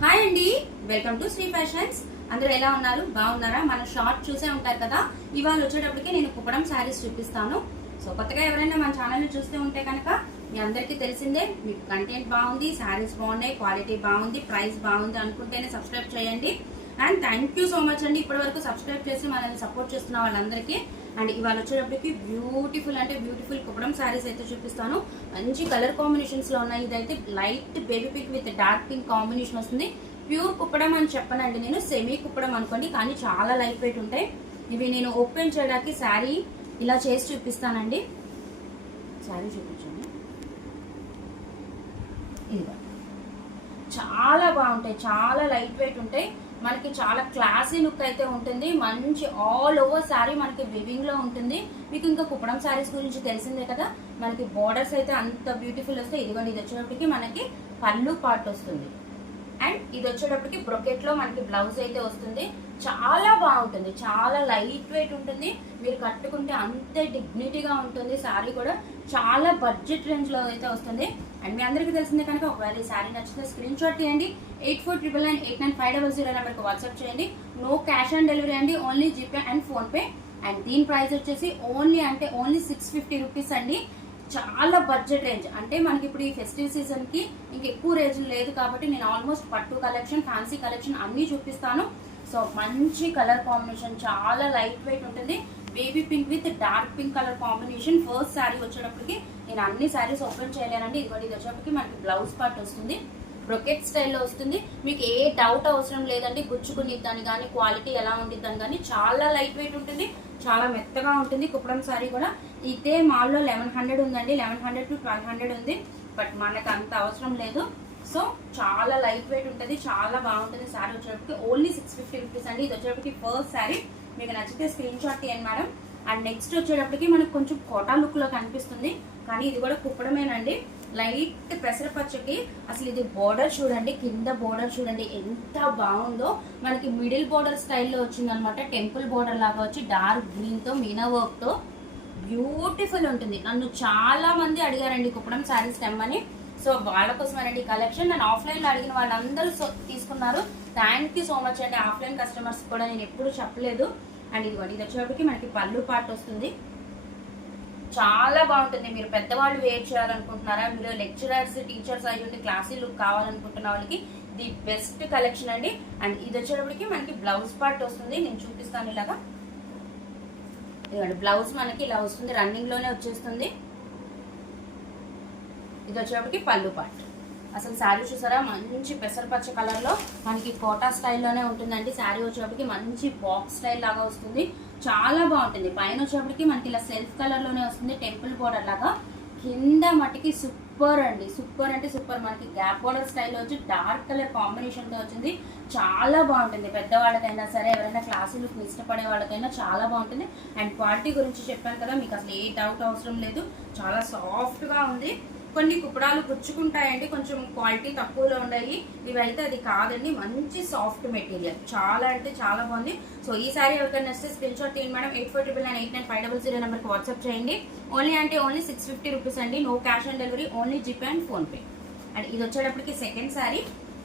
Hi అండి. Welcome to Shri fashions అందరూ ఎలా ఉన్నారు? బాగున్నారా? మన షార్ట్ చూసే ఉంటారు కదా. ఇవాళ వచ్చేటప్పటికి నేను కుప్పడం శారీస్ చూపిస్తాను. సో కొత్తగా ఎవరైనా మన ఛానల్ చూస్తూ ఉంటే కనుక మీ అందరికీ తెలిసిందే మీకు కంటెంట్ బాగుంది శారీస్ బాగున్నాయి క్వాలిటీ బాగుంది ప్రైస్ బాగుంది అనుకుంటేనే సబ్స్క్రైబ్ చేయండి. And thank you so much అండి. ఇప్పటి వరకు సబ్స్క్రైబ్ చేసి మనల్ని సపోర్ట్ చేస్తున్న వాళ్ళందరికీ. అండ్ ఇవాళ వచ్చేటప్పటికి బ్యూటిఫుల్ అంటే బ్యూటిఫుల్ కుప్పడం శారీస్ అయితే చూపిస్తాను. మంచి కలర్ కాంబినేషన్స్లో ఉన్నాయి. ఇదైతే light baby pink with dark pink combination వస్తుంది. ప్యూర్ కుప్పడం అని చెప్పనండి నేను సెమీ కుప్పడం అనుకోండి కానీ చాలా లైట్ వెయిట్ ఉంటాయి. ఇవి నేను ఓపెన్ చేయడానికి శారీ ఇలా చేసి చూపిస్తానండి. శారీ చూపించండి. ఇదిగో. చాలా బాగుంటాయి. చాలా లైట్ వెయిట్ ఉంటాయి. మనకి చాలా క్లాసీ లుక్ అయితే ఉంటుంది. మంచి ఆల్ ఓవర్ శారీ మనకి వివింగ్లో ఉంటుంది. మీకు ఇంకా కుప్పడం శారీస్ గురించి తెలిసిందే కదా? మనకి బోర్డర్స్ అయితే అంత బ్యూటిఫుల్ వస్తే ఇదిగోండి ఇది వచ్చేటప్పటికి మనకి పళ్ళు పార్ట్ వస్తుంది. అండ్ ఇది వచ్చేటప్పటికి బ్రొకెట్లో మనకి బ్లౌజ్ అయితే వస్తుంది. చాలా బాగుంటుంది. చాలా లైట్ వెయిట్ ఉంటుంది. మీరు కట్టుకుంటే అంతే డిగ్నిటీగా ఉంటుంది. శారీ కూడా చాలా బడ్జెట్ రేంజ్లో అయితే వస్తుంది. అండ్ మీ అందరికీ తెలిసిందే కనుక ఒకవేళ ఈ శారీ నచ్చితే స్క్రీన్ షాట్ తీయండి. Eight four triple nine eight nine five double zero నెంబర్కి వాట్సాప్ చేయండి. నో క్యాష్ ఆన్ డెలివరీ అండి. Only GPay and PhonePe. And దీని ప్రైస్ వచ్చేసి ఓన్లీ అంటే ఓన్లీ సిక్స్ ఫిఫ్టీ రూపీస్ అండి. చాలా బడ్జెట్ రేంజ్ అంటే మనకి ఇప్పుడు ఈ ఫెస్టివ్ సీజన్కి ఇంకెక్కువ రేంజ్ లేదు కాబట్టి నేను ఆల్మోస్ట్ పట్టు కలెక్షన్ ఫ్యాన్సీ కలెక్షన్ అన్నీ చూపిస్తాను. సో మంచి కలర్ కాంబినేషన్ చాలా లైట్ వెయిట్ ఉంటుంది. Baby pink with dark pink colour combination first sari వచ్చేటప్పటికి నేను అన్ని శారీస్ ఓపెన్ చేయలేనండి. ఇదిగోటి ఇది వచ్చేటప్పటికి మనకి బ్లౌజ్ పార్ట్ వస్తుంది. బ్రొకెట్ స్టైల్లో వస్తుంది. మీకు ఏ డౌట్ అవసరం లేదండి. గుచ్చుకునిద్దని కానీ క్వాలిటీ ఎలా ఉండిద్దని కానీ చాలా లైట్ వెయిట్ ఉంటుంది. చాలా మెత్తగా ఉంటుంది. కుప్పడం సారీ కూడా ఇదే మాల్లో లెవెన్ హండ్రెడ్ ఉందండి. Eleven hundred to twelve hundred ఉంది. బట్ మనకు అంత అవసరం లేదు. సో చాలా లైట్ వెయిట్ ఉంటుంది. చాలా బాగుంటుంది శారీ వచ్చేటప్పటికి. ఓన్లీ సిక్స్ ఫిఫ్టీ రూపీస్ అండి. ఇది వచ్చేటప్పటికి ఫస్ట్ శారీ మీకు నచ్చితే స్క్రీన్ షాట్ తీయండి మేడం అండ్ నెక్స్ట్ వచ్చేటప్పటికి మనకు కొంచెం కోటా లుక్లో కనిపిస్తుంది. కానీ ఇది కూడా కుప్పడమేనండి. లైట్ పెసరపచ్చకి అసలు ఇది బోర్డర్ చూడండి కింద బోర్డర్ చూడండి ఎంత బాగుందో. మనకి మిడిల్ బోర్డర్ స్టైల్లో వచ్చింది అనమాట టెంపుల్ బోర్డర్ లాగా వచ్చి డార్క్ గ్రీన్తో మీనా వర్క్తో బ్యూటిఫుల్ ఉంటుంది. నన్ను చాలా మంది అడిగారండి కుప్పడం శారీస్ తెమ్మని. సో వాళ్ళ కోసమేనండి కలెక్షన్ నేను ఆఫ్లైన్లో అడిగిన వాళ్ళందరూ తీసుకున్నారు. థ్యాంక్ యూ సో మచ్ అండి. ఆఫ్లైన్ కస్టమర్స్ కూడా నేను ఎప్పుడు చెప్పలేదు. అండ్ ఇదిగోండి ఇది వచ్చేటప్పటికి మనకి పళ్ళు పార్ట్ వస్తుంది. చాలా బాగుంటుంది. మీరు పెద్దవాళ్ళు వేర్ చేయాలనుకుంటున్నారా? మీరు లెక్చరర్స్ టీచర్స్ అయ్యి ఉండి క్లాసీ లుక్ కావాలనుకుంటున్న వాళ్ళకి ది బెస్ట్ కలెక్షన్ అండి. అండ్ ఇది వచ్చేటప్పటికి మనకి బ్లౌజ్ పార్ట్ వస్తుంది. నేను చూపిస్తాను ఇలాగా. ఇదిగోండి బ్లౌజ్ మనకి ఇలా వస్తుంది. రన్నింగ్లోనే వచ్చేస్తుంది. ఇది వచ్చేటప్పటికి పళ్ళు పార్ట్ అసలు శారీ చూసారా? మంచి పెసరపచ్చ కలర్లో మనకి కోటా స్టైల్లోనే ఉంటుందండి. శారీ వచ్చేటప్పటికి మంచి బాక్స్ స్టైల్ లాగా వస్తుంది. చాలా బాగుంటుంది. పైన వచ్చేటప్పటికి మనకి ఇలా సెల్ఫ్ కలర్లోనే వస్తుంది. టెంపుల్ బోర్డర్ లాగా. కింద మటుకి సూపర్ అండి. సూపర్ అంటే సూపర్ మనకి గ్యాప్ బోర్డర్ స్టైల్లో వచ్చి డార్క్ కలర్ కాంబినేషన్తో వచ్చింది. చాలా బాగుంటుంది. పెద్దవాళ్ళకైనా సరే ఎవరైనా క్లాసీ లుక్ ఇష్టపడే వాళ్ళకైనా చాలా బాగుంటుంది. అండ్ క్వాలిటీ గురించి చెప్పాను కదా మీకు అసలు ఏ డౌట్ అవసరం లేదు. చాలా సాఫ్ట్గా ఉంది. కొన్ని కుప్పడాలు గుచ్చుకుంటాయండి కొంచెం క్వాలిటీ తక్కువలో ఉన్నాయి. ఇవైతే అది కాదండి. మంచి సాఫ్ట్ మెటీరియల్. చాలా అంటే చాలా బాగుంది. సో ఈ సారీ ఎవరికైనా నచ్చితే స్క్రీన్ షాట్ తీయండి madam. Eight four triple nine eight nine five double zero నెంబర్కి వాట్సాప్ చేయండి. ఓన్లీ అంటే ఓన్లీ సిక్స్ ఫిఫ్టీ రూపీస్ అండి. No cash on delivery only GPay and PhonePe and ఇది వచ్చేటప్పటికి సెకండ్ శారీ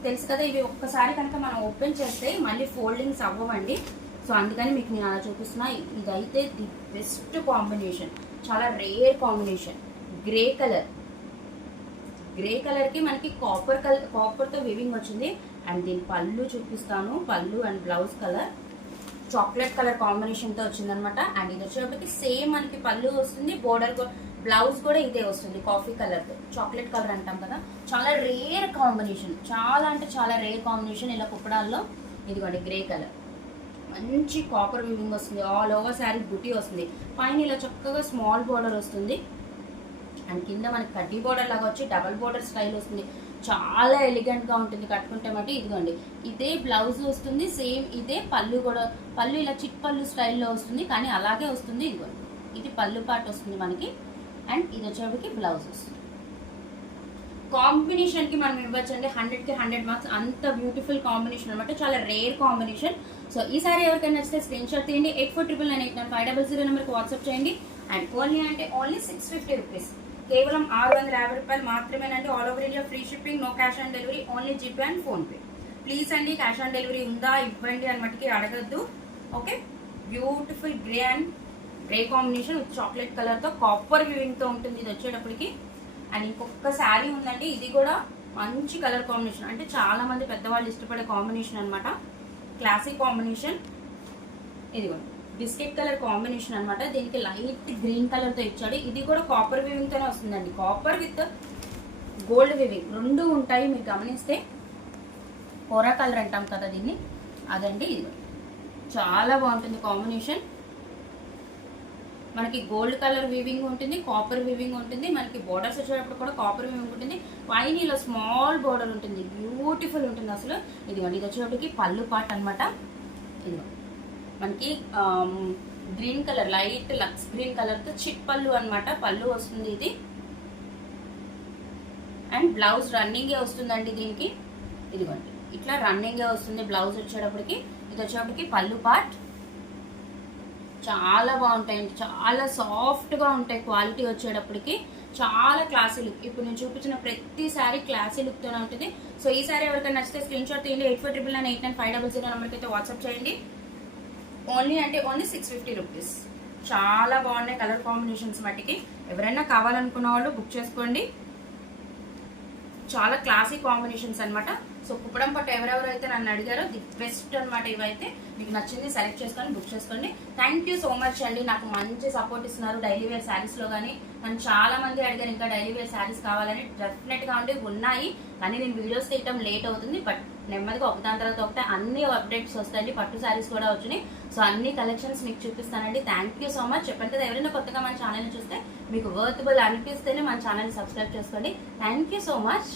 తెలుసు కదా ఇవి ఒక్కసారి కనుక మనం ఓపెన్ చేస్తే మళ్ళీ ఫోల్డింగ్స్ అవ్వవండి. సో అందుకని మీకు నేను అలా చూపిస్తున్నా. ఇదైతే ది బెస్ట్ కాంబినేషన్. చాలా rare combination. Grey colour. Grey కలర్కి మనకి కాపర్ కలర్ కాపర్తో వివింగ్ వచ్చింది. అండ్ దీని పళ్ళు చూపిస్తాను. పళ్ళు and blouse colour chocolate colour కాంబినేషన్తో వచ్చిందనమాట వచ్చింది అనమాట అండ్ ఇది వచ్చేటప్పటికి సేమ్ మనకి పళ్ళు వస్తుంది. బోర్డర్ బ్లౌజ్ కూడా ఇదే వస్తుంది కాఫీ కలర్ చాక్లెట్ కలర్ అంటాం కదా. చాలా రేర్ కాంబినేషన్ చాలా అంటే చాలా రేర్ కాంబినేషన్ ఇలా కుప్పడాల్లో. ఇదిగోండి గ్రే కలర్. మంచి కాపర్ వివింగ్ వస్తుంది. ఆల్ ఓవర్ శారీ బుటీ వస్తుంది. పైన ఇలా చక్కగా స్మాల్ బోర్డర్ వస్తుంది. అండ్ కింద మనకి కడ్డీ బోర్డర్ లాగా వచ్చి డబల్ బోర్డర్ స్టైల్ వస్తుంది. చాలా ఎలిగెంట్గా ఉంటుంది. కట్టుకుంటే మటు ఇదిగోండి. ఇదే బ్లౌజ్ వస్తుంది. సేమ్ ఇదే పళ్ళు కూడా పళ్ళు ఇలా చిట్ పళ్ళు స్టైల్లో వస్తుంది. కానీ అలాగే వస్తుంది. ఇదిగోండి. ఇది పళ్ళు పాటు వస్తుంది మనకి. అండ్ ఇది వచ్చేటికి బ్లౌజ్ వస్తుంది. కాంబినేషన్కి మనం ఇవ్వచ్చండి. హండ్రెడ్కి హండ్రెడ్ మార్క్స్ అంత బ్యూటిఫుల్ కాంబినేషన్ అనమాట చాలా రేర్ కాంబినేషన్ సో ఈసారి ఎవరికైనా నచ్చితే స్క్రీన్ షాట్ తీయండి. Eight four triple nine eight nine five double zero నెంబర్కి వాట్సాప్ చేయండి. అండ్ ఓన్లీ అంటే ఓన్లీ సిక్స్ ఫిఫ్టీ రూపీస్ కేవలం ఆరు వందల యాభై రూపాయలు మాత్రమేనండి. All over India free shipping no cash on delivery only GPay and PhonePe please అండి క్యాష్ ఆన్ డెలివరీ ఉందా? ఇవ్వండి అని మట్టుకి అడగద్దు. Okay beautiful grey and grey combination chocolate కలర్తో కాపర్ వివింగ్తో ఉంటుంది ఇది వచ్చేటప్పటికి. అండ్ ఇంకొక శారీ ఉందండి. ఇది కూడా మంచి కలర్ కాంబినేషన్ అంటే చాలా మంది పెద్దవాళ్ళు ఇష్టపడే కాంబినేషన్ అనమాట క్లాసిక్ కాంబినేషన్ ఇది కూడా బిస్కెట్ కలర్ కాంబినేషన్ అనమాట దీనికి లైట్ గ్రీన్ కలర్తో ఇచ్చాడు. ఇది కూడా కాపర్ వివింగ్తోనే వస్తుందండి. కాపర్ విత్ గోల్డ్ వివింగ్ రెండు ఉంటాయి. మీరు గమనిస్తే కోరా కలర్ అంటాం కదా దీన్ని. అదండి ఇది. చాలా బాగుంటుంది కాంబినేషన్ మనకి గోల్డ్ కలర్ వివింగ్ ఉంటుంది కాపర్ వివింగ్ ఉంటుంది. మనకి బోర్డర్స్ వచ్చేటప్పుడు కూడా కాపర్ వివింగ్ ఉంటుంది. పైన ఇలా స్మాల్ బోర్డర్ ఉంటుంది. బ్యూటిఫుల్ ఉంటుంది అసలు. ఇదిగోండి ఇది వచ్చేటప్పటికి పళ్ళు పాట్ అనమాట ఇదిగో. మనకి గ్రీన్ కలర్ లైట్ లక్స్ గ్రీన్ కలర్తో చిట్ పళ్ళు అనమాట పళ్ళు వస్తుంది ఇది. అండ్ బ్లౌజ్ రన్నింగే వస్తుందండి దీనికి. ఇదిగోండి. ఇట్లా రన్నింగే వస్తుంది బ్లౌజ్ వచ్చేటప్పటికి. ఇది వచ్చేటప్పటికి పళ్ళు పార్ట్ చాలా బాగుంటాయండి. చాలా సాఫ్ట్గా ఉంటాయి క్వాలిటీ వచ్చేటప్పటికి. చాలా క్లాసీ లుక్. ఇప్పుడు నేను చూపించిన ప్రతి సారీ క్లాసీ లుక్తోనే ఉంటుంది. సో ఈ సారీ ఎవరికైనా నచ్చితే స్క్రీన్ షాట్ తీయండి. Eight four triple nine eight nine five double zero నెంబర్కి అయితే వాట్సాప్ చేయండి. ఓన్లీ అంటే ఓన్లీ సిక్స్ ఫిఫ్టీ రూపీస్ చాలా బాగున్నాయి కలర్ కాంబినేషన్స్ మట్టికి ఎవరైనా కావాలనుకున్న వాళ్ళు బుక్ చేసుకోండి. చాలా క్లాసిక్ కాంబినేషన్స్ అనమాట సో కుప్పడం పట్టు ఎవరెవరు అయితే నన్ను అడిగారో ది బెస్ట్ అనమాట ఇవైతే. మీకు నచ్చింది సెలెక్ట్ చేసుకొని బుక్ చేసుకోండి. థ్యాంక్ యూ సో మచ్ అండి. నాకు మంచి సపోర్ట్ ఇస్తున్నారు డైలీ వేర్ శారీస్లో కానీ నన్ను చాలా మంది అడిగారు ఇంకా డైలీ వేర్ శారీస్ కావాలని? డెఫినెట్గా ఉండి ఉన్నాయి. కానీ నేను వీడియోస్ తీయటం లేట్ అవుతుంది బట్ నెమ్మదిగా ఒకదాని తర్వాత ఒకటే అన్ని అప్డేట్స్ వస్తాయండి. పట్టు శారీస్ కూడా వచ్చినాయి. సో అన్ని కలెక్షన్స్ మీకు చూపిస్తానండి. థ్యాంక్ యూ సో మచ్ చెప్పండి కదా ఎవరైనా కొత్తగా మన ఛానల్ చూస్తే మీకు వర్తబుల్ అనిపిస్తేనే మన ఛానల్ సబ్స్క్రైబ్ చేసుకోండి. Thank you so much